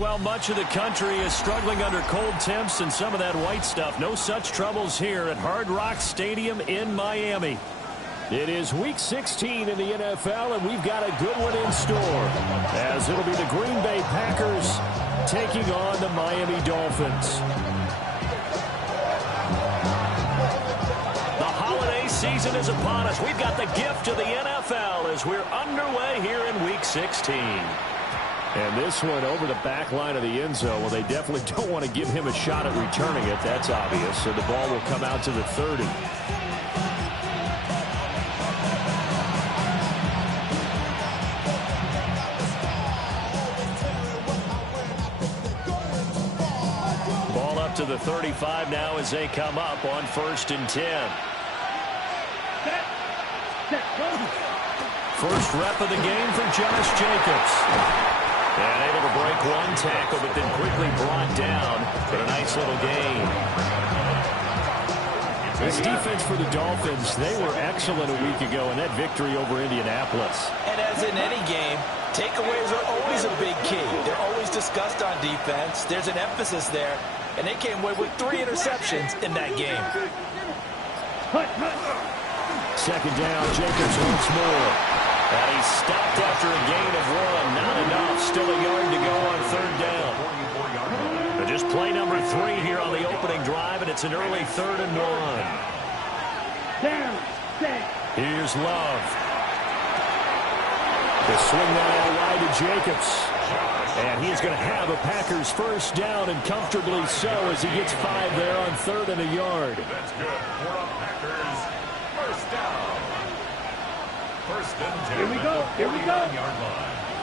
Well, much of the country is struggling under cold temps and some of that white stuff. No such troubles here at Hard Rock Stadium in Miami. It is Week 16 in the NFL, and we've got a good one in store, as it'll be the Green Bay Packers taking on the Miami Dolphins. The holiday season is upon us. We've got the gift of the NFL as we're underway here in Week 16. And this one over the back line of the end zone. Well, they definitely don't want to give him a shot at returning it. That's obvious. So the ball will come out to the 30. Ball up to the 35 now as they come up on 1st and 10. First rep of the game for Josh Jacobs. And able to break one tackle, but then quickly brought down. But a nice little gain. This defense for the Dolphins, they were excellent a week ago in that victory over Indianapolis. And as in any game, takeaways are always a big key. They're always discussed on defense. There's an emphasis there. And they came away with 3 interceptions in that game. Second down, Jacobs once more. And he's stopped after a gain of 1. Not enough. Still a yard to go on 3rd down. But just play number 3 here on the opening drive, and it's an early 3rd and 1. Here's Love. They swing that out wide to Jacobs. And he's going to have a Packers first down, and comfortably so as he gets 5 there on 3rd and a yard. That's good. For the Packers, first down. First and 10. Here we go. Here we go.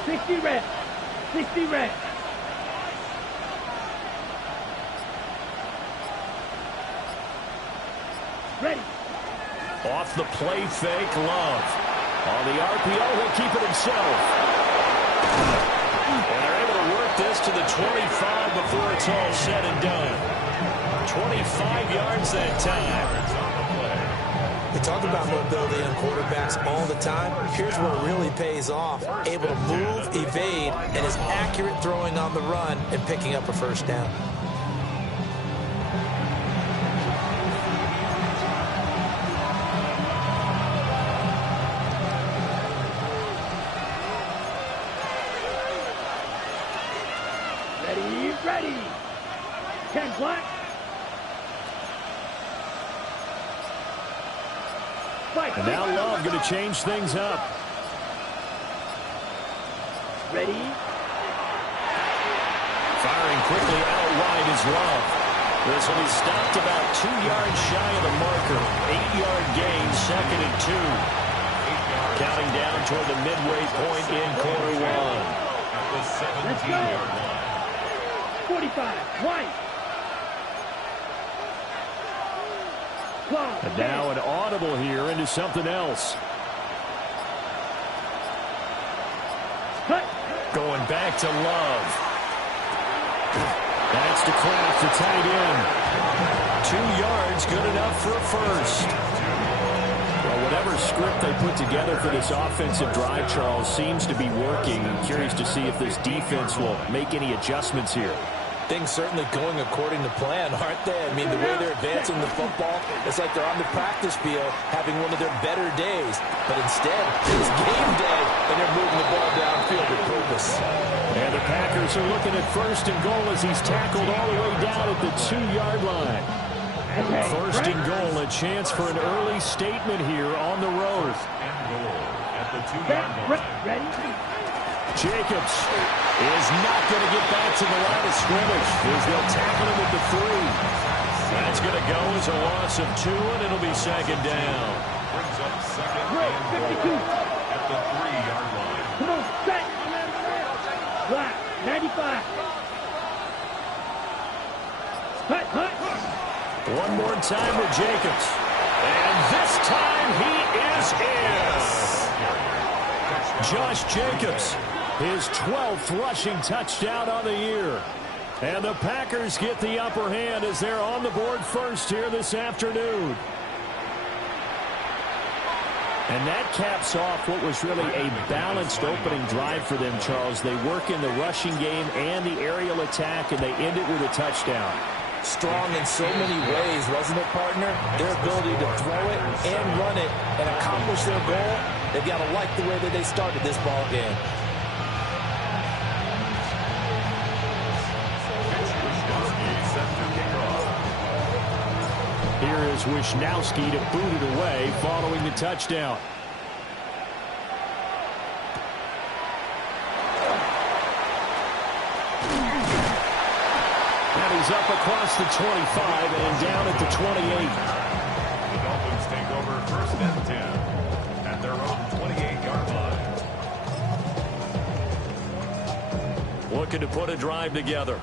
60 red. 60 red. Ready. Off the play fake, Love. On the RPO, he'll keep it himself. And they're able to work this to the 25 before it's all said and done. 25 yards that time. We talk about mobility on quarterbacks all the time. Here's where it really pays off. Able to move, evade, and is accurate throwing on the run and picking up a first down. Ready. 10 black. And now Love going to change things up. Ready. Firing quickly out wide is Love. This will be stopped about 2 yards shy of the marker. 8-yard gain, 2nd and 2. Counting down toward the midway point in quarter 1. At the 17-yard line. 45, white. And now an audible here into something else. Going back to Love. That's to Kraft, the tight end. 2 yards, good enough for a first. Well, whatever script they put together for this offensive drive, Charles, seems to be working. I'm curious to see if this defense will make any adjustments here. Things certainly going according to plan, aren't they? I mean, the way they're advancing the football, it's like they're on the practice field having one of their better days. But instead, it's game day, and they're moving the ball downfield with purpose. And the Packers are looking at 1st and goal as he's tackled all the way down at the 2-yard line. 1st and goal, a chance for an early statement here on the road. And goal at the 2-yard line. Ready. Jacobs is not going to get back to the line of scrimmage as they'll tackle him at the 3. That's going to go as a loss of 2, and it'll be 2nd down. Brings up 2nd and 52. At the 3-yard line. Come on, set. Black, 95. Hut. One more time with Jacobs. And this time he is in. Josh Jacobs, his 12th rushing touchdown on the year. And the Packers get the upper hand as they're on the board first here this afternoon. And that caps off what was really a balanced opening drive for them, Charles. They work in the rushing game and the aerial attack, and they end it with a touchdown. Strong in so many ways, wasn't it, partner? Their ability to throw it and run it and accomplish their goal, they've got to like the way that they started this ball game. Here is Wisnowski to boot it away following the touchdown. And he's up across the 25 and down at the 28. The Dolphins take over 1st and 10 at their own 28-yard line. Looking to put a drive together.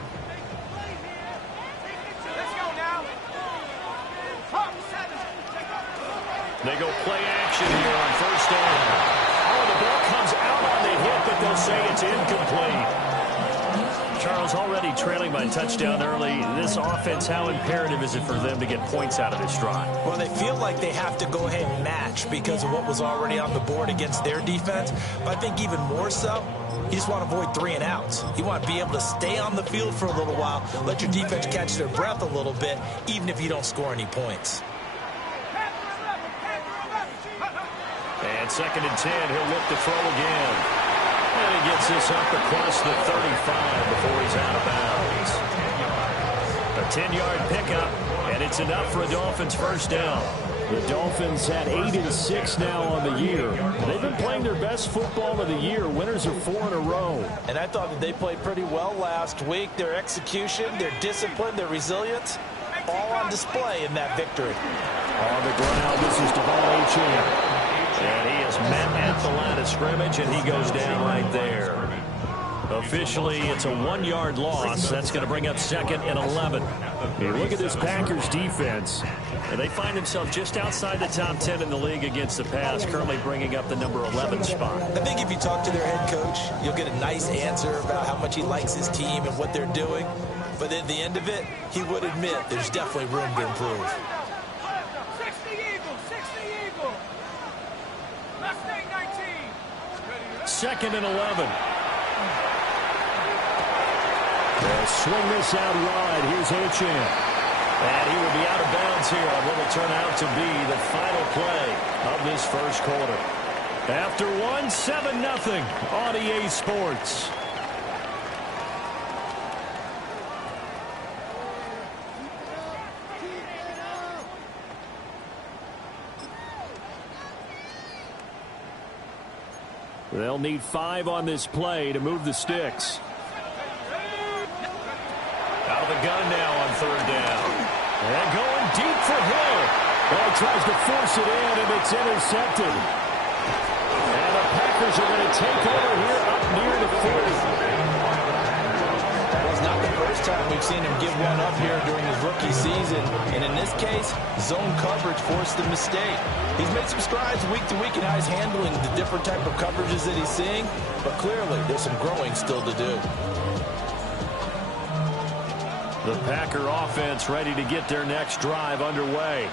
They go play action here on 1st down. Oh, the ball comes out on the hit, but they'll say it's incomplete. Charles, already trailing by a touchdown early. This offense, how imperative is it for them to get points out of this drive? Well, they feel like they have to go ahead and match because of what was already on the board against their defense. But I think even more so, you just want to avoid 3 and outs. You want to be able to stay on the field for a little while, let your defense catch their breath a little bit, even if you don't score any points. And 2nd and 10, he'll look to throw again. And he gets this up across the 35 before he's out of bounds. A 10-yard pickup, and it's enough for a Dolphins 1st down. The Dolphins had 8-6 now on the year. They've been playing their best football of the year. Winners are 4 in a row. And I thought that they played pretty well last week. Their execution, their discipline, their resilience, all on display in that victory. On the ground, this is Devon Achane. And he is met at the line of scrimmage, and he goes down right there. Officially, it's a 1-yard loss. That's going to bring up 2nd and 11. You look at this Packers defense, and they find themselves just outside the top 10 in the league against the pass, currently bringing up the number 11 spot. I think if you talk to their head coach, you'll get a nice answer about how much he likes his team and what they're doing. But at the end of it, he would admit there's definitely room to improve. 2nd and 11. They'll swing this out wide. Here's Achane. And he will be out of bounds here on what will turn out to be the final play of this 1st quarter. After 7-0 on EA Sports. They'll need 5 on this play to move the sticks. Out of the gun now on 3rd down. And going deep for Hill. Well, he tries to force it in, and it's intercepted. And the Packers are going to take over here up near the 40. Well, it's not the first time we've seen him give one up here during his rookie season. And in this case, zone coverage forced the mistake. He's made some strides week to week in how he's handling the different type of coverages that he's seeing. But clearly, there's some growing still to do. The Packer offense ready to get their next drive underway.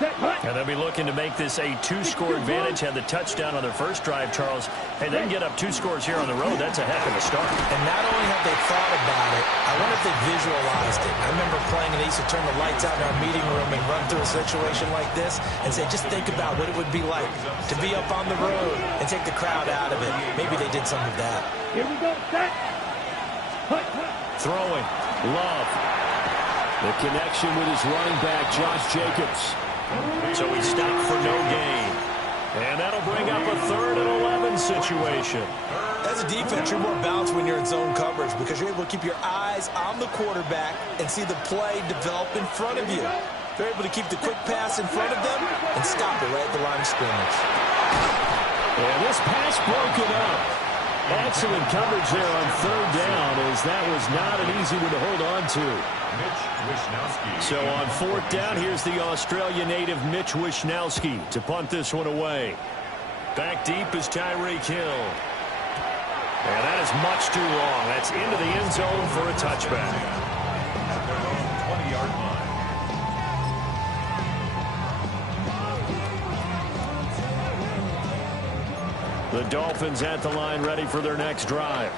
And they'll be looking to make this a 2-score advantage. Had the touchdown on their first drive, Charles. Hey, they can get up 2 scores here on the road. That's a heck of a start. And not only have they thought about it, I wonder if they visualized it. I remember playing, and they used to turn the lights out in our meeting room and run through a situation like this and say, just think about what it would be like to be up on the road and take the crowd out of it. Maybe they did some of that. Here we go, set. Throwing. Love. The connection with his running back, Josh Jacobs. So he stopped for no gain. And that'll bring up a 3rd and 11 situation. As a defense, you're more balanced when you're in zone coverage because you're able to keep your eyes on the quarterback and see the play develop in front of you. They're able to keep the quick pass in front of them and stop it right at the line of scrimmage. And this pass broken up. Excellent coverage there on 3rd down, as that was not an easy one to hold on to. So on 4th down, here's the Australia native Mitch Wisnowski to punt this one away. Back deep is Tyreek Hill. And that is much too long. That's into the end zone for a touchback. 20-yard line. The Dolphins at the line ready for their next drive.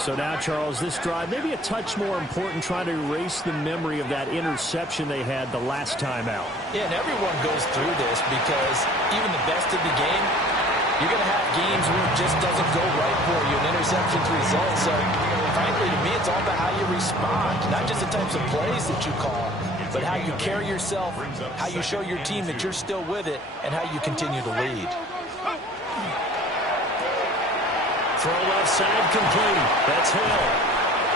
So now, Charles, this drive maybe a touch more important, trying to erase the memory of that interception they had the last time out. Yeah, and everyone goes through this because even the best of the game, you're going to have games where it just doesn't go right for you, and interceptions result. So, frankly, to me, it's all about how you respond, not just the types of plays that you call, but how you carry yourself, how you show your team that you're still with it, and how you continue to lead. Throw left side complete. That's Hill.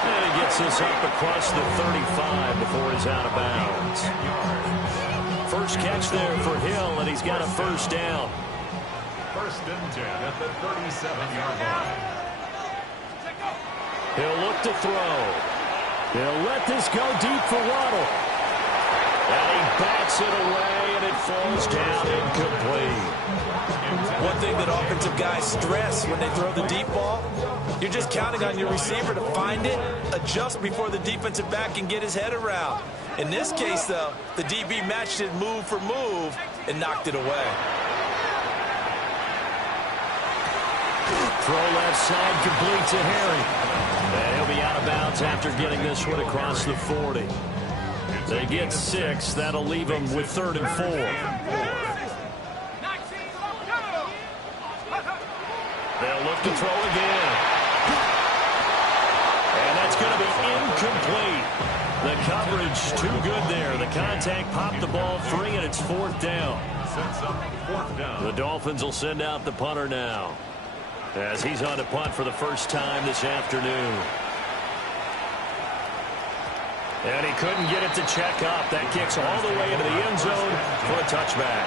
And he gets this up across the 35 before he's out of bounds. First catch there for Hill, and he's got a first down. First and 10 at the 37-yard line. He'll look to throw. He'll let this go deep for Waddle. And he backs it away, and it falls down incomplete. One thing that offensive guys stress when they throw the deep ball, you're just counting on your receiver to find it, adjust before the defensive back can get his head around. In this case, though, the DB matched it move for move and knocked it away. Throw left side complete to Harry. And he'll be out of bounds after getting this one across the 40. They get 6. That'll leave them with 3rd and 4. They'll look to throw again. And that's going to be incomplete. The coverage too good there. The contact popped the ball free, and it's 4th down. The Dolphins will send out the punter now, as he's on to punt for the first time this afternoon. And he couldn't get it to check up. That kicks all the way into the end zone for a touchback.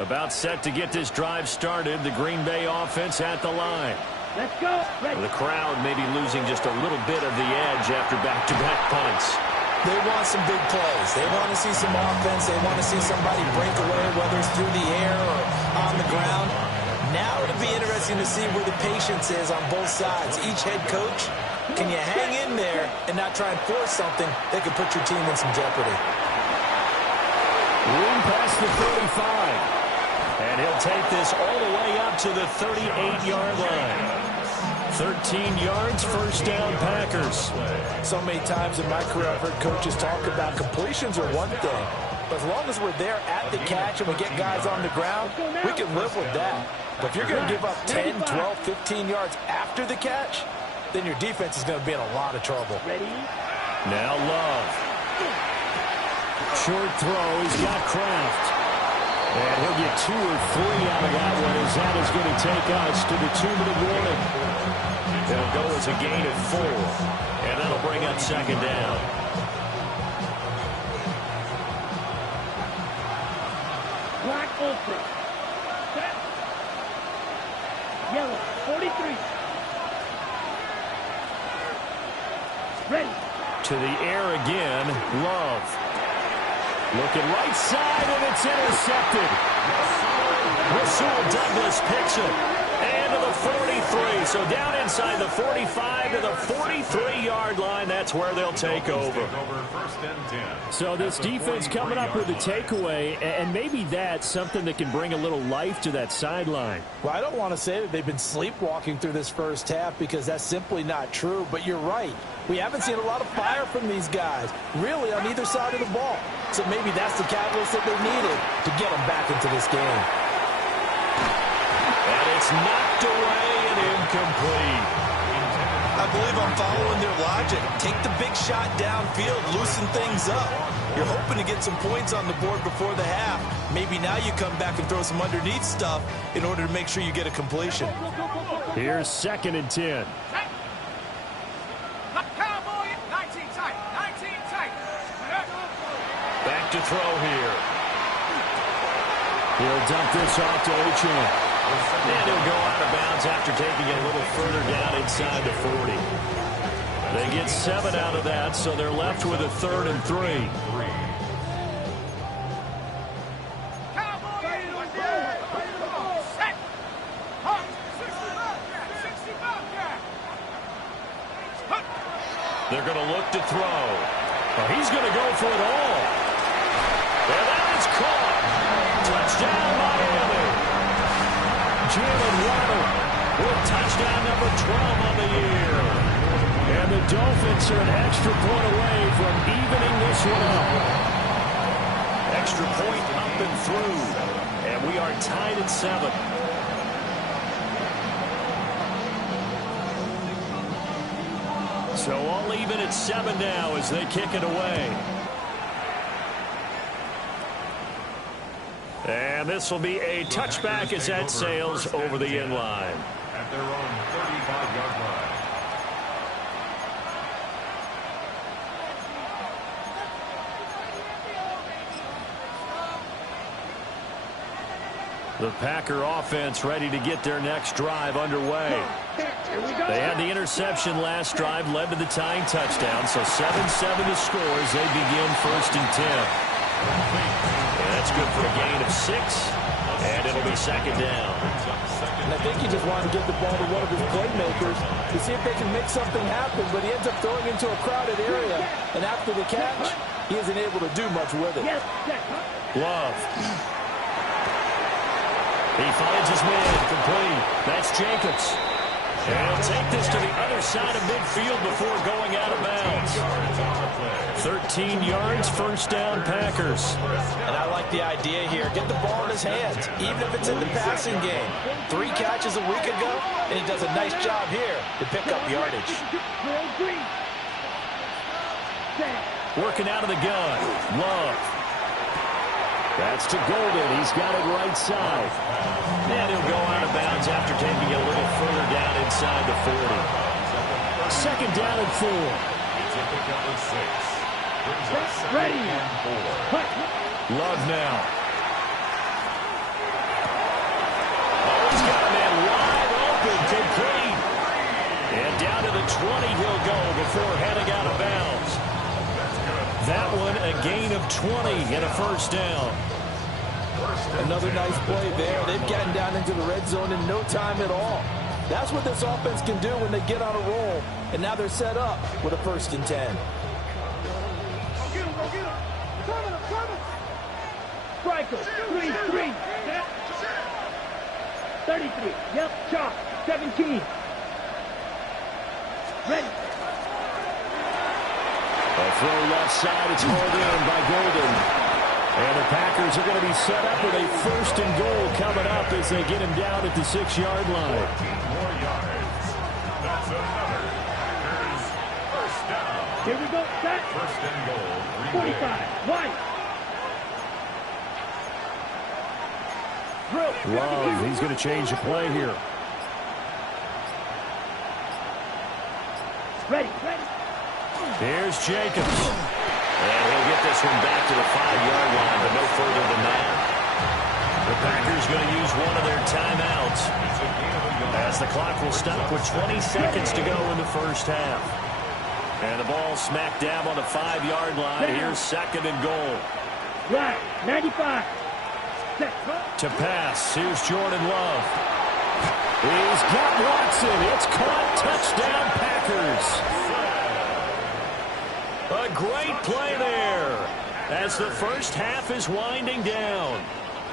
About set to get this drive started. The Green Bay offense at the line. Let's go. The crowd may be losing just a little bit of the edge after back-to-back punts. They want some big plays. They want to see some offense. They want to see somebody break away, whether it's through the air or on the ground. Now it'll be interesting to see where the patience is on both sides. Each head coach, can you hang in there and not try and force something that could put your team in some jeopardy? Room past the 35. And he'll take this all the way up to the 38-yard line. 13 yards, first down, Packers. So many times in my career I've heard coaches talk about completions are one thing. But as long as we're there at the catch and we get guys on the ground, we can live with that. But if you're going to give up 10, 12, 15 yards after the catch, then your defense is going to be in a lot of trouble. Now Love. Short throw. He's got Kraft. And he'll get 2 or 3 out of that one, as that is going to take us to the 2-minute warning. It'll go as a gain of 4. And that'll bring up 2nd down. Black ultra. Set. Yellow. 43. Ready. To the air again. Love. Looking right side, and it's intercepted. Rasul Douglas picks it. And to the 43. So down inside the 45 to the 43-yard line. That's where they'll take over. So this defense coming up with a takeaway, and maybe that's something that can bring a little life to that sideline. Well, I don't want to say that they've been sleepwalking through this first half because that's simply not true. But you're right. We haven't seen a lot of fire from these guys, really, on either side of the ball. So maybe that's the catalyst that they needed to get them back into this game. And it's knocked away and incomplete. I believe I'm following their logic. Take the big shot downfield, loosen things up. You're hoping to get some points on the board before the half. Maybe now you come back and throw some underneath stuff in order to make sure you get a completion. Here's 2nd and 10. Back to throw here. He'll dump this off to Ochane. And he'll go out of bounds after taking it a little further down inside the 40. They get 7 out of that, so they're left with a 3rd and 3. They're going to look to throw. Oh, he's going to go for it all. And that is caught. Touchdown, Miami. Jalen Waddle with touchdown number 12 on the year. And the Dolphins are an extra point away from evening this one up. Extra point up and through. And we are tied at 7. So all even at 7 now as they kick it away. And this will be a touchback as that sails over the end line. At their own 35-yard line. The Packer offense ready to get their next drive underway. They had the interception last drive, led to the tying touchdown, so 7-7 to score as they begin 1st and 10. And that's good for a gain of 6, and it'll be 2nd down. And I think he just wanted to get the ball to one of his playmakers to see if they can make something happen, but he ends up throwing into a crowded area, and after the catch, he isn't able to do much with it. Love. He finds his man complete. That's Jacobs. And he'll take this to the other side of midfield before going out of bounds. 13 yards, 1st down, Packers. And I like the idea here. Get the ball in his hands, even if it's in the passing game. 3 catches a week ago, and he does a nice job here to pick up yardage. Working out of the gun. Love. That's to Golden. He's got it right side. And he'll go out of bounds after taking it a little further down inside the 40. 2nd down and 4. Ready. Love now. Oh, he's got a man wide open, complete. And down to the 20 he'll go before heading out of bounds. That one a gain of 20 and a 1st down. Another nice play there. They've gotten down into the red zone in no time at all. That's what this offense can do when they get on a roll. And now they're set up with a 1st and 10. Striker, 3-3. 33. Yep, chop. 17. Ready. A throw left side. It's hauled in by Golden. And the Packers are going to be set up with a 1st and goal coming up as they get him down at the 6-yard line. 14 more yards. That's another Packers 1st down. Here we go. Set. 1st and goal. 45. White. Love. He's going to change the play here. Ready. Here's Jacobs. And he'll get this one back to the 5-yard line, but no further than that. The Packers going to use one of their timeouts as the clock will stop with 20 seconds to go in the 1st half. And the ball smack dab on the 5-yard line. Here's 2nd and goal. Right. 95. Set. To pass. Here's Jordan Love. He's got Watson. It's caught. Touchdown, Packers. A great play there as the 1st half is winding down.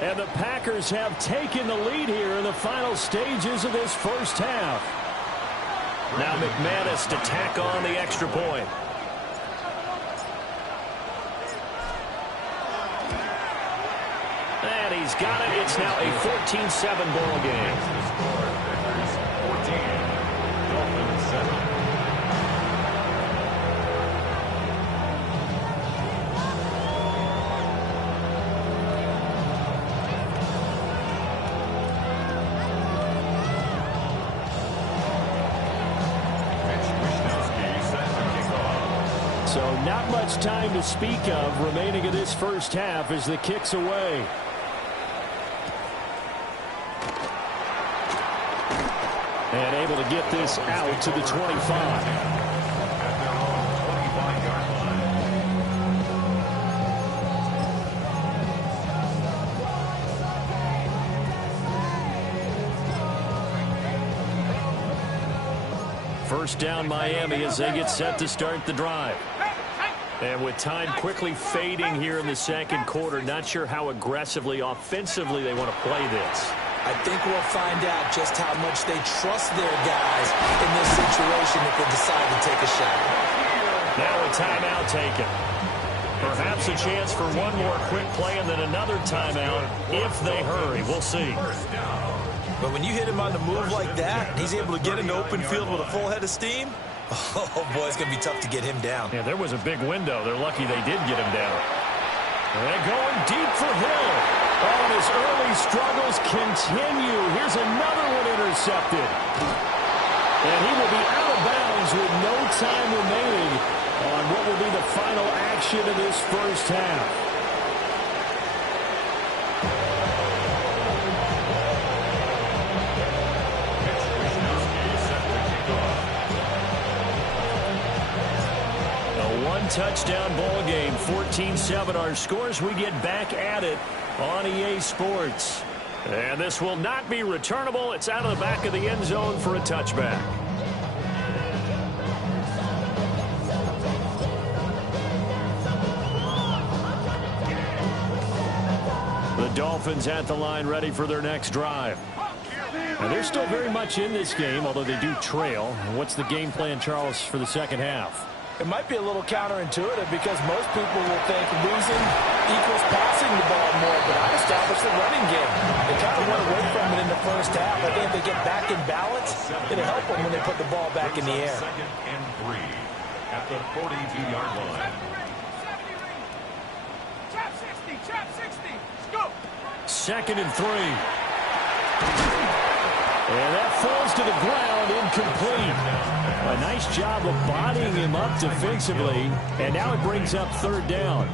And the Packers have taken the lead here in the final stages of this 1st half. Now McManus to tack on the extra point. And he's got it. It's now a 14-7 ball game. 14. Dolphins 7. So not much time to speak of remaining in this 1st half as the kick's away. And able to get this out to the 25. First down Miami as they get set to start the drive. And with time quickly fading here in the second quarter, not sure how aggressively, offensively they want to play this. I think we'll find out just how much they trust their guys in this situation if they decide to take a shot. Now a timeout taken. Perhaps a chance for one more quick play and then another timeout if they hurry. We'll see. But when you hit him on the move like that, he's able to get into open field with a full head of steam. Oh, boy, it's going to be tough to get him down. Yeah, there was a big window. They're lucky they did get him down. And going deep for Hill. Oh, and his early struggles continue. Here's another one intercepted. And he will be out of bounds with no time remaining on what will be the final action of this first half. Touchdown ball game, 14-7 our scores. We get back at it on EA Sports. And this will not be returnable. It's out of the back of the end zone for a touchback. The Dolphins at the line ready for their next drive. And they're still very much in this game, although they do trail. What's the game plan, Charles, for the second half? It might be a little counterintuitive because most people will think losing equals passing the ball more, but I established the running game. They kind of went away from it in the first half. I think if they get back in balance, it'll help them when they put the ball back in the air. Second and 3 at the 42-yard line. Chop 60, chop 60. Go. Second and 3. And that falls to the ground, incomplete. A nice job of bodying him up defensively, and now it brings up third down.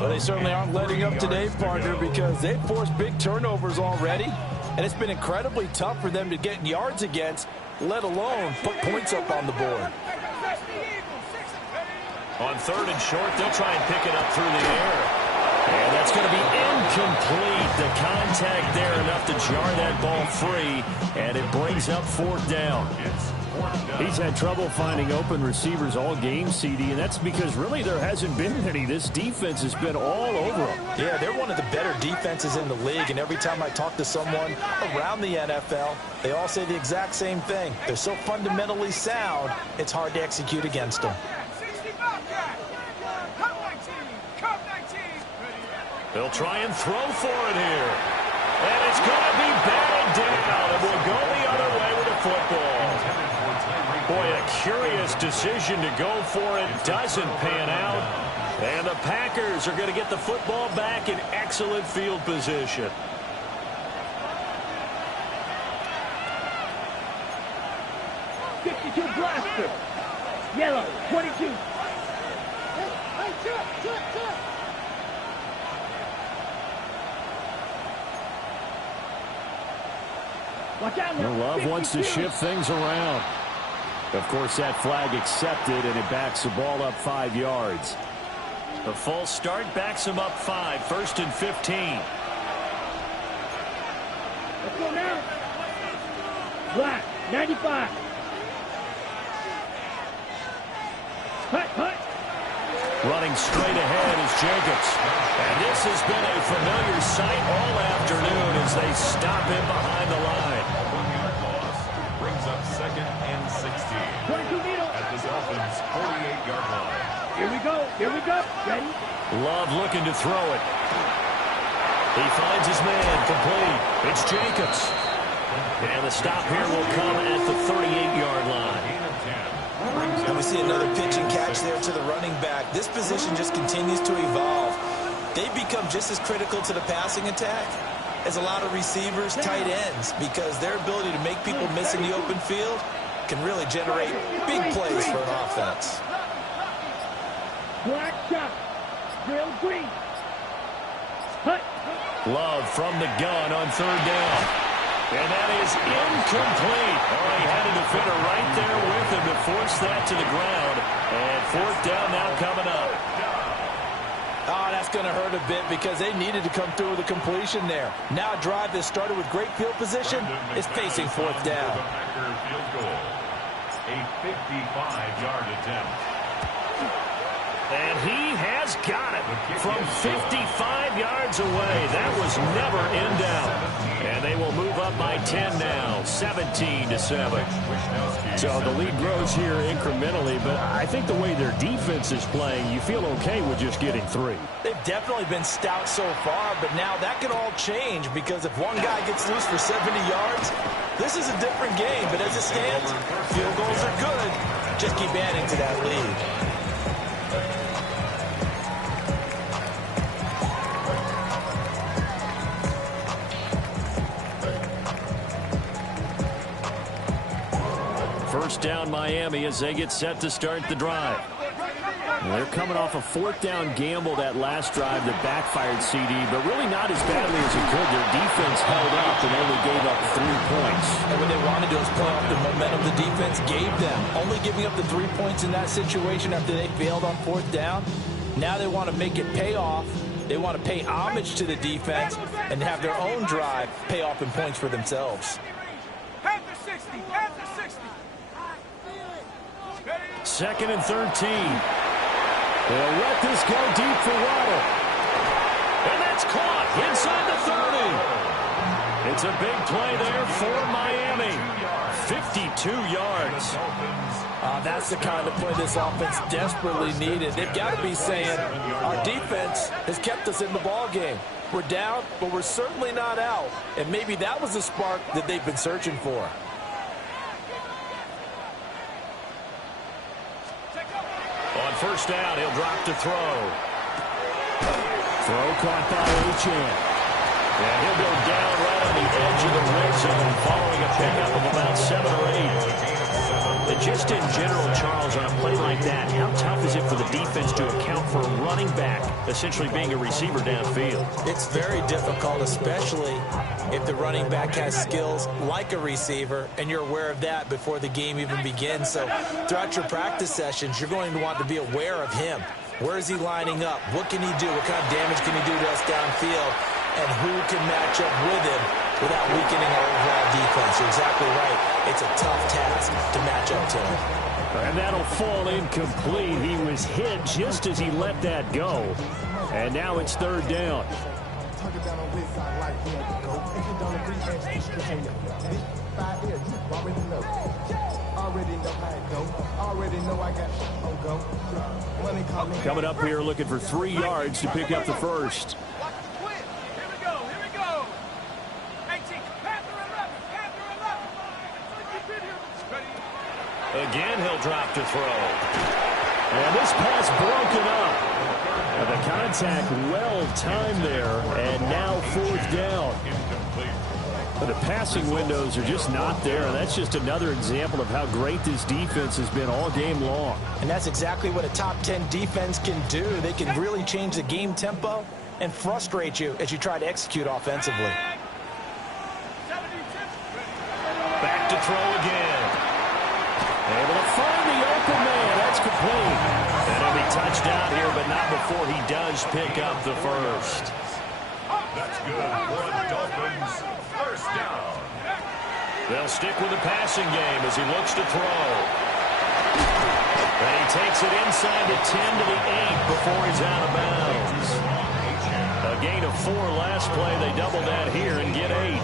Well, they certainly aren't letting up today, partner, because they've forced big turnovers already, and it's been incredibly tough for them to get yards against, let alone put points up on the board. On third and short, they'll try and pick it up through the air. And that's going to be incomplete. The contact there enough to jar that ball free, and it brings up fourth down. He's had trouble finding open receivers all game, CD, and that's because really there hasn't been any. This defense has been all over them. Yeah, they're one of the better defenses in the league, and every time I talk to someone around the NFL, they all say the exact same thing. They're so fundamentally sound, it's hard to execute against them. They'll try and throw for it here. And it's going to be batted down, and we'll go the other way with the football. Boy, a curious decision to go for it. Doesn't pan out. And the Packers are going to get the football back in excellent field position. Blaster. Yellow, 22. Love wants to shift things around. Of course, that flag accepted, and it backs the ball up 5 yards. The full start backs him up 5, 1st and 15. Let's go now. Black, 95. Hut. Running straight ahead is Jacobs. And this has been a familiar sight all afternoon as they stop him behind the line. 1-yard loss brings up second and 16. 22 needle. At the Dolphins' 48-yard line. Here we go. Ready? Love looking to throw it. He finds his man complete. It's Jacobs. And the stop here will come at the 38-yard line. And we see another pitch and catch there to the running back. This position just continues to evolve. They become just as critical to the passing attack as a lot of receivers, tight ends, because their ability to make people miss in the open field can really generate big plays for an offense. Black shot. Drill green. Hut. Love from the gun on third down. And that is incomplete. Oh, he had a defender right there with him to force that to the ground. And fourth down now coming up. Oh, that's going to hurt a bit because they needed to come through with a completion there. Now a drive that started with great field position is facing fourth down. A 55-yard attempt. And he has got it from 55 yards away. That was never in doubt. And they will move up by 10 now, 17-7. So the lead grows here incrementally, but I think the way their defense is playing, you feel okay with just getting 3. They've definitely been stout so far, but now that could all change because if one guy gets loose for 70 yards, this is a different game. But as it stands, field goals are good. Just keep adding to that lead. First down Miami as they get set to start the drive. They're coming off a 4th down gamble that last drive that backfired CD, but really not as badly as it could. Their defense held up and only gave up 3 points. And what they wanted to do is play off the momentum the defense gave them. Only giving up the 3 points in that situation after they failed on 4th down. Now they want to make it pay off. They want to pay homage to the defense and have their own drive pay off in points for themselves. Second and 13. They'll let this go deep for Waddle. And that's caught inside the 30. It's a big play there for Miami. 52 yards. That's the kind of play this offense desperately needed. They've got to be saying, our defense has kept us in the ball game. We're down, but we're certainly not out. And maybe that was the spark that they've been searching for. On first down, he'll drop to throw. Throw caught by Achane. And he'll go down right on the edge of the red zone following a pickup of about 7 or 8. And just in general, Charles, on a play like that, how tough is it for the defense to account for a running back essentially being a receiver downfield? It's very difficult, especially if the running back has skills like a receiver, and you're aware of that before the game even begins. So throughout your practice sessions, you're going to want to be aware of him. Where is he lining up? What can he do? What kind of damage can he do to us downfield? And who can match up with him without weakening our overall defense? You're exactly right. It's a tough task to match up to him. And that'll fall incomplete. He was hit just as he let that go. And now it's 3rd down. Coming up here looking for 3 yards to pick up the first. Again, he'll drop to throw. And this pass broken up. And the contact well timed there. And now 4th down. But the passing windows are just not there. And that's just another example of how great this defense has been all game long. And that's exactly what a top 10 defense can do. They can really change the game tempo and frustrate you as you try to execute offensively. Back to throw again. Able to find the open man. That's complete. And he'll be touched out here, but not before he does pick up the first. That's good for the Dolphins. First down. They'll stick with the passing game as he looks to throw. And he takes it inside the 10 to the 8 before he's out of bounds. A gain of 4 last play. They double that here and get 8.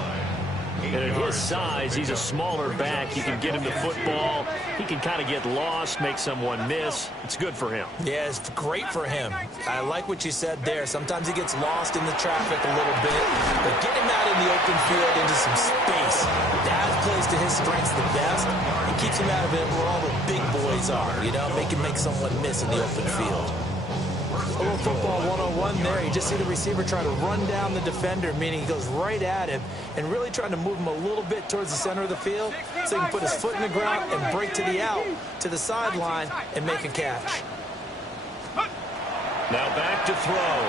And at his size, he's a smaller back. You can get him the football. He can kind of get lost, make someone miss. It's good for him. Yeah, it's great for him. I like what you said there. Sometimes he gets lost in the traffic a little bit. But get him out in the open field into some space. That plays to his strengths the best. It keeps him out of it where all the big boys are. You know, make someone miss in the open field. A little football 101 there. You just see the receiver try to run down the defender, meaning he goes right at him and really trying to move him a little bit towards the center of the field so he can put his foot in the ground and break to the out, to the sideline, and make a catch. Now back to throw.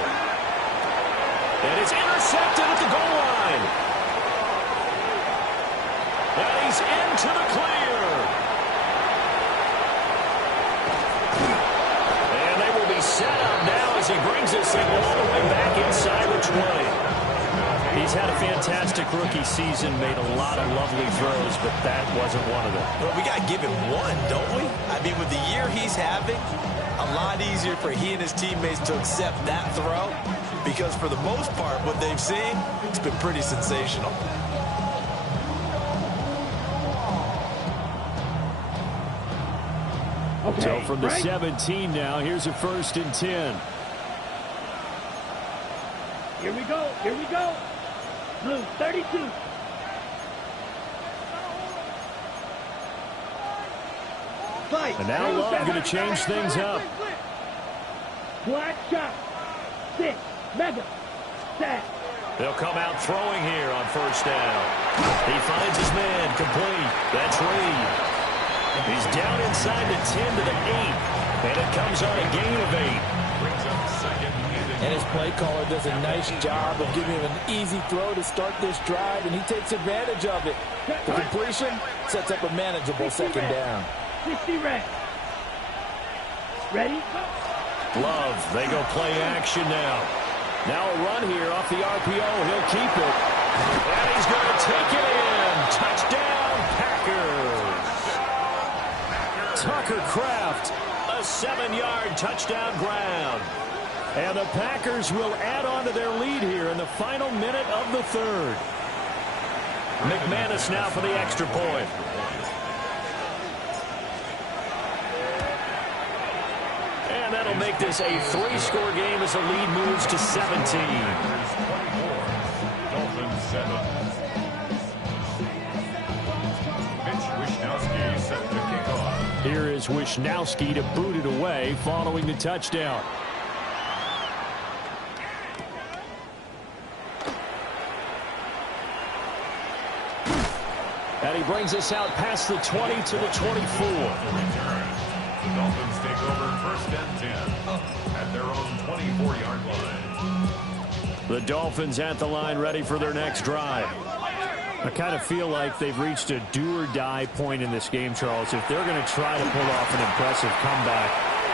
And it's intercepted at the goal line. And he's into the clear. Set up now as he brings this thing all the way back inside the 20. He's had a fantastic rookie season, made a lot of lovely throws, but that wasn't one of them. Well, we got to give him one, don't we? I mean, with the year he's having, a lot easier for he and his teammates to accept that throw because for the most part, what they've seen, it's been pretty sensational. Okay, so from the 17 now, here's a 1st and 10. Here we go. Here we go. Blue, 32. Fight. And now Love going to change things up. Black shot. 6. Mega. Set. They'll come out throwing here on 1st down. He finds his man complete. That's Reed. He's down inside the 10 to the 8. And it comes on a gain of 8. Brings up 2nd and And his play caller does a nice job of giving him an easy throw to start this drive, and he takes advantage of it. The completion sets up a manageable 2nd down. 60 red. Ready? Love, they go play action now. Now a run here off the RPO. He'll keep it. And he's going to take it in. Touchdown, Packers. Tucker Kraft, a 7-yard touchdown ground. And the Packers will add on to their lead here in the final minute of the 3rd. McManus now for the extra point. And that'll make this a 3-score game as the lead moves to 17. Dolphins 7. Mitch Wishnowsky set the kickoff. Here is Wishnowsky to boot it away following the touchdown. And he brings us out past the 20 to the 24. The Dolphins take over 1st and 10 at their own 24-yard line. The Dolphins at the line ready for their next drive. I kind of feel like they've reached a do-or-die point in this game, Charles. If they're going to try to pull off an impressive comeback,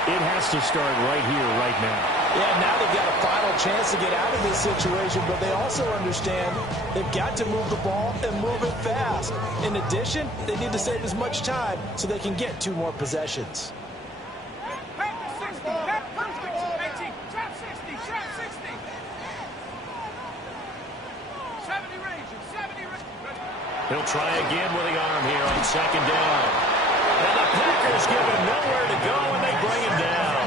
it has to start right here, right now. Yeah, now they've got a final chance to get out of this situation, but they also understand they've got to move the ball and move it fast. In addition, they need to save as much time so they can get 2 more possessions. He'll try again with the arm here on 2nd down. And the Packers give him nowhere to go, and they bring him down.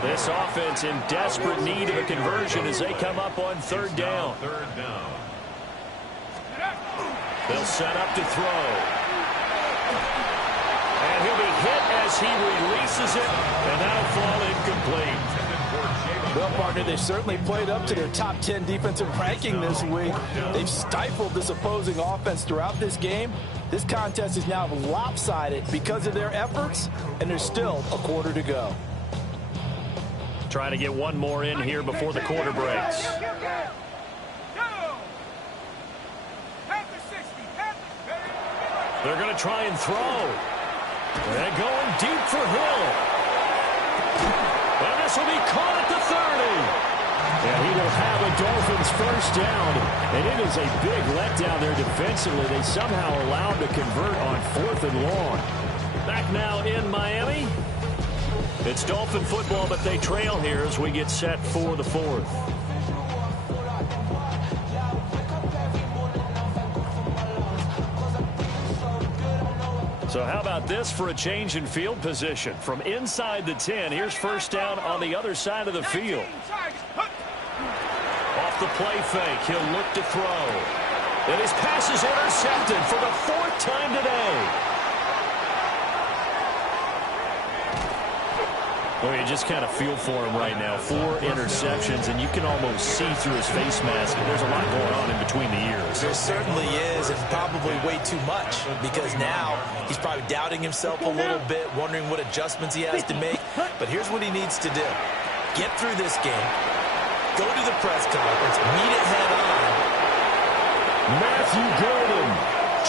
This offense in desperate need of a conversion as they come up on 3rd down. They'll set up to throw. And he'll be hit as he releases it, and that'll fall incomplete. Well, partner, they certainly played up to their top 10 defensive ranking this week. They've stifled this opposing offense throughout this game. This contest is now lopsided because of their efforts, and there's still a quarter to go. Trying to get one more in here before the quarter breaks. They're going to try and throw. They're going deep for Hill. And this will be caught at the 30. And he will have a Dolphins 1st down. And it is a big letdown there defensively. They somehow allowed to convert on 4th and long. Back now in Miami. It's Dolphin football, but they trail here as we get set for the 4th. So how about this for a change in field position? From inside the 10, here's 1st down on the other side of the field. Off the play fake, he'll look to throw. And his pass is intercepted for the 4th time today. Well, you just kind of feel for him right now. 4 interceptions, and you can almost see through his face mask. There's a lot going on in between the ears. There certainly is, and probably way too much, because now he's probably doubting himself a little bit, wondering what adjustments he has to make. But here's what he needs to do. Get through this game, go to the press conference, meet it head on. Matthew Golden,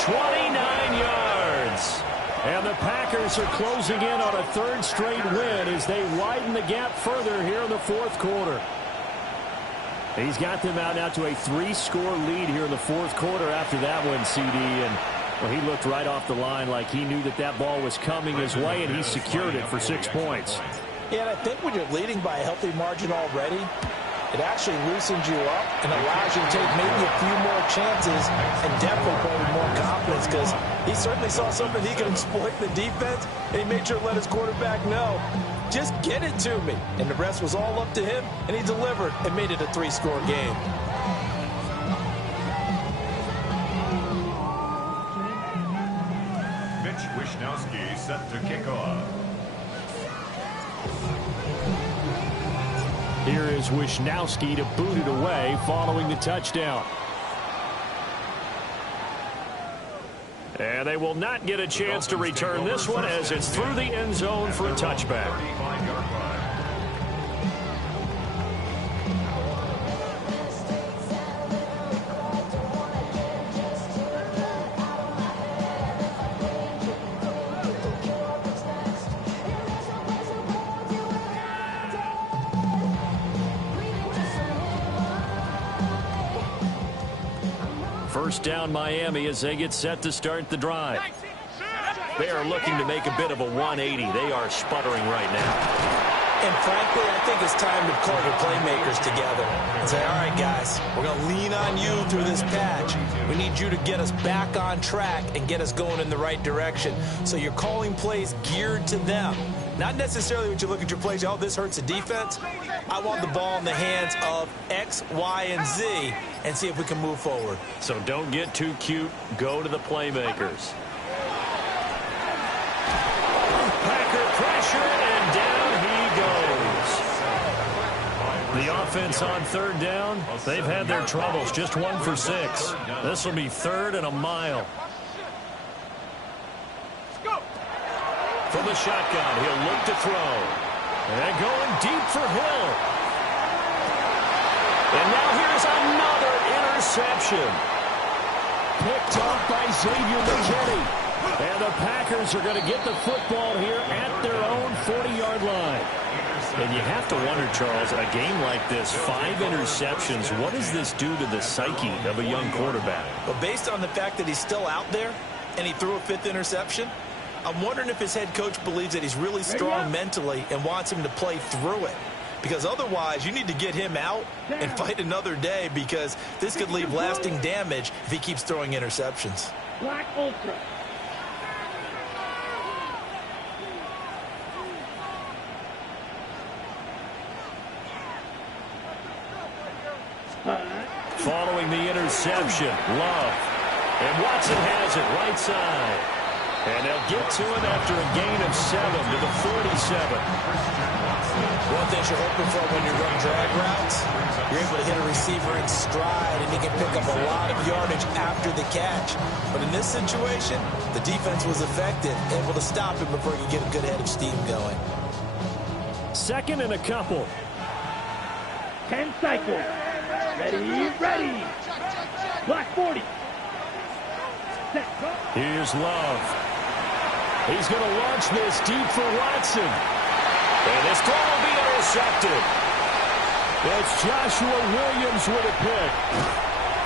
29 yards. And the Packers are closing in on a 3rd straight win as they widen the gap further here in the 4th quarter. He's got them out now to a 3-score lead here in the 4th quarter after that one, CD. And Well, he looked right off the line like he knew that that ball was coming his way, and he secured it for 6 points. Yeah, and I think when you're leading by a healthy margin already, it actually loosens you up and allows you to take maybe a few more chances and definitely play with more confidence, because he certainly saw something he could exploit in the defense, and he made sure to let his quarterback know, just get it to me. And the rest was all up to him, and he delivered and made it a 3-score game. Wishnowski set to kick off. Here is Wishnowski to boot it away following the touchdown. And they will not get a chance to return this one as it's through the end zone for a touchback. First down Miami as they get set to start the drive. They are looking to make a bit of a 180. They are sputtering right now. And frankly, I think it's time to call the playmakers together and say, all right, guys, we're going to lean on you through this patch. We need you to get us back on track and get us going in the right direction. So you're calling plays geared to them. Not necessarily when you look at your plays, oh, this hurts the defense. I want the ball in the hands of X, Y, and Z and see if we can move forward. So don't get too cute. Go to the playmakers. Packer pressure, and down he goes. The offense on third down, they've had their troubles. Just 1 for 6. This will be 3rd and a mile. From the shotgun, he'll look to throw. And going deep for Hill. And now here's another interception. Picked off by Xavier McKinney. And the Packers are going to get the football here at their own 40-yard line. And you have to wonder, Charles, a game like this, 5 interceptions, what does this do to the psyche of a young quarterback? Well, based on the fact that he's still out there and he threw a 5th interception, I'm wondering if his head coach believes that he's really strong mentally and wants him to play through it. Because otherwise, you need to get him out and fight another day, because this could leave lasting damage if he keeps throwing interceptions. Black Ultra. Following the interception, Love. And Watson has it right side. And they'll get to him after a gain of 7 to the 47. One thing you're hoping for when you run drag routes, you're able to hit a receiver in stride, and he can pick up a lot of yardage after the catch. But in this situation, the defense was effective, able to stop him before he could get a good head of steam going. 2nd and a couple. 10 cycles. Ready, ready. Black 40. Set, go. Here's Love. He's going to launch this deep for Watson. And this throw will be intercepted. It's Joshua Williams with a pick.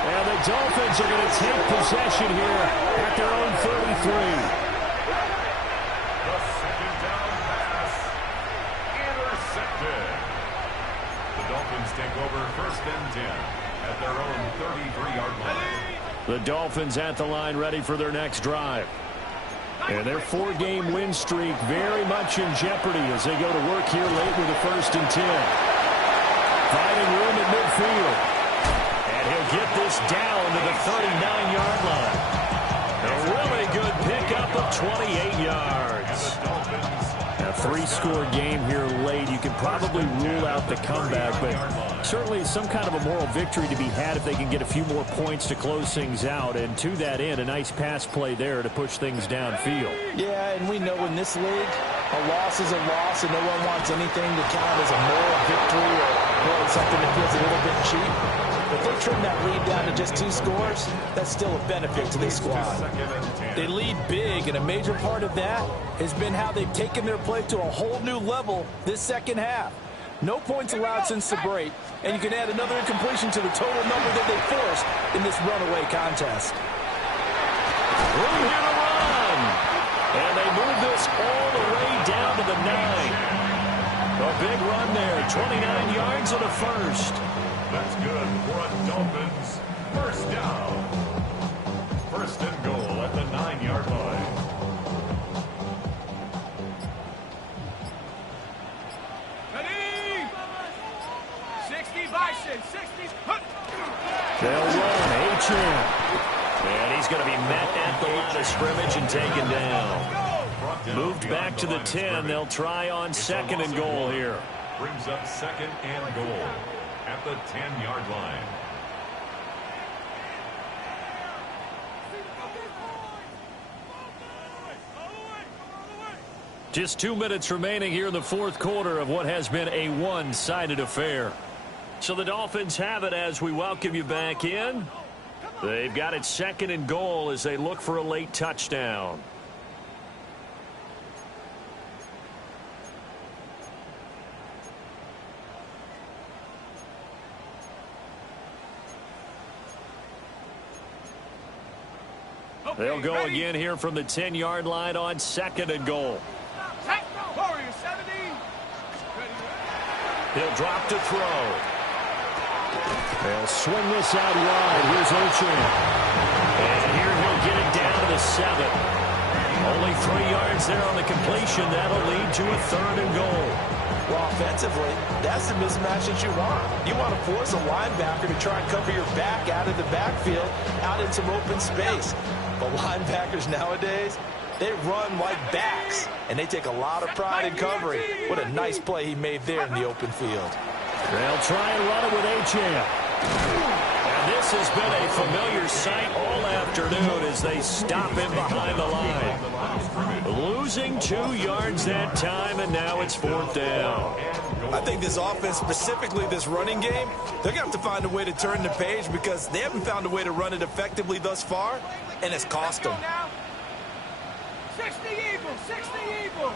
And the Dolphins are going to take possession here at their own 33. The 2nd down pass. Intercepted. The Dolphins take over 1st and 10 at their own 33-yard line. The Dolphins at the line, ready for their next drive. And their 4-game win streak very much in jeopardy as they go to work here late with the 1st and 10. Finding room at midfield. And he'll get this down to the 39-yard line. A really good pickup of 28 yards. A 3-score game here late. You can probably rule out the comeback, but certainly some kind of a moral victory to be had if they can get a few more points to close things out. And to that end, a nice pass play there to push things downfield. Yeah, and we know in this league, a loss is a loss, and no one wants anything to count as a moral victory or something that feels a little bit cheap. If they trim that lead down to just 2 scores, that's still a benefit to this squad. They lead big, and a major part of that has been how they've taken their play to a whole new level this second half. No points allowed since the break, and you can add another incompletion to the total number that they forced in this runaway contest. Room here to run. And they move this all the way down to the 9. A big run there, 29 yards and a first. That's good for a Dolphins first down. First and goal at the 9-yard line. Ready? 60 Bison, 60. They'll run H.M. And he's going to be met at the line of scrimmage and taken down. Moved back to the 10. They'll try on second and goal here. Brings up second and goal at the 10-yard line. Just 2 minutes remaining here in the fourth quarter of what has been a one-sided affair. So the Dolphins have it as we welcome you back in. They've got it second and goal as they look for a late touchdown. They'll go again here from the 10-yard line on second and goal. He'll drop to throw. They'll swing this out wide. Here's Ochan. And here he'll get it down to the 7. Only 3 yards there on the completion. That'll lead to a third and goal. Well, offensively, that's the mismatch that you want. You want to force a linebacker to try and cover your back out of the backfield, out in some open space. But linebackers nowadays, they run like backs, and they take a lot of pride in covering. What a nice play he made there in the open field. They'll try and run it with H.M. And this has been a familiar sight all afternoon as they stop him behind the line. Losing 2 yards that time, and now it's fourth down. I think this offense, specifically this running game, they're going to have to find a way to turn the page because they haven't found a way to run it effectively thus far, and it's cost them. 60 Eagles, 60 Eagles.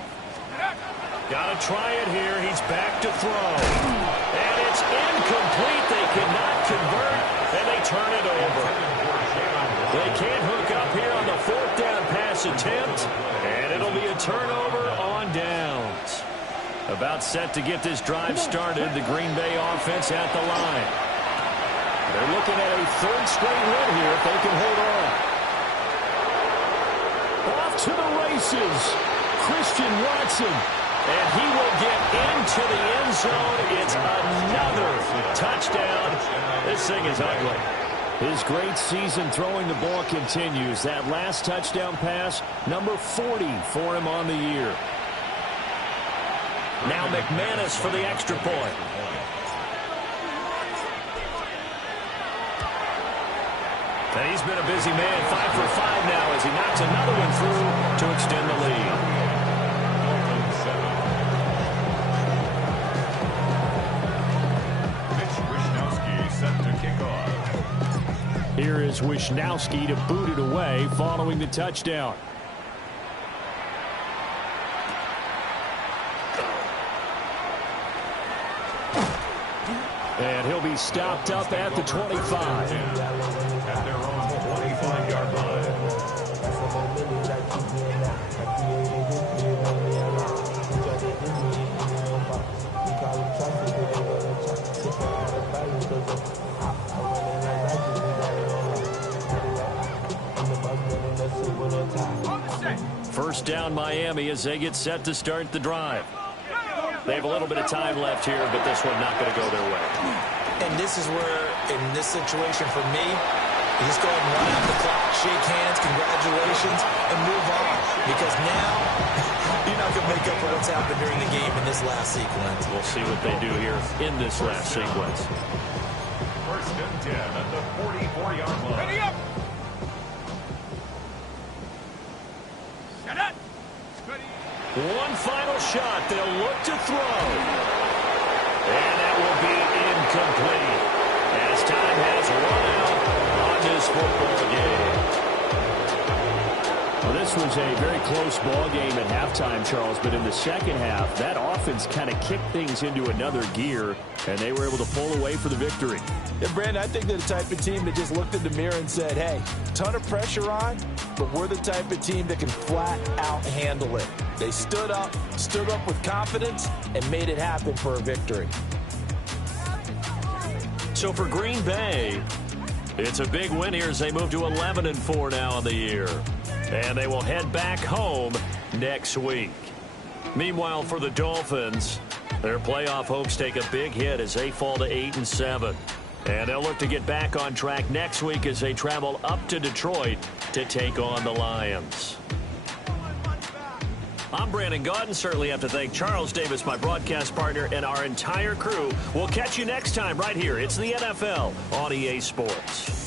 Got to try it here. He's back to throw. And it's incomplete. They cannot convert, and they turn it over. They can't hook up here on the fourth down pass attempt, and it'll be a turnover on downs. About set to get this drive started, the Green Bay offense at the line. They're looking at a third straight win here if they can hold on. Off to the races, Christian Watson. And he will get into the end zone. It's another touchdown. This thing is ugly. His great season throwing the ball continues. That last touchdown pass, number 40 for him on the year. Now McManus for the extra point. And he's been a busy man, 5 for 5 now as he knocks another one through to extend the lead. Here is Wishnowski to boot it away following the touchdown. And he'll be stopped up at the 25. At their own 25-yard line. First down Miami as they get set to start the drive. They have a little bit of time left here, but this one not going to go their way. And this is where, in this situation for me, you just go ahead and run out the clock, shake hands, congratulations, and move on. Because now, you're not going to make up for what's happened during the game in this last sequence. We'll see what they do here in this last sequence. First and 10 at the 44-yard line. Ready up. Set up. Ready. One final shot. They'll look to throw. And that will be incomplete as time has run out on this football game. Well, this this was a very close ball game at halftime, Charles, but in the second half, that offense kind of kicked things into another gear, and they were able to pull away for the victory. Yeah, Brandon, I think they're the type of team that just looked in the mirror and said, hey, ton of pressure on, but we're the type of team that can flat out handle it. They stood up with confidence, and made it happen for a victory. So for Green Bay, it's a big win here as they move to 11-4 now on the year. And they will head back home next week. Meanwhile, for the Dolphins, their playoff hopes take a big hit as they fall to 8-7. And they'll look to get back on track next week as they travel up to Detroit to take on the Lions. I'm Brandon Gaudin. Certainly have to thank Charles Davis, my broadcast partner, and our entire crew. We'll catch you next time right here. It's the NFL on EA Sports.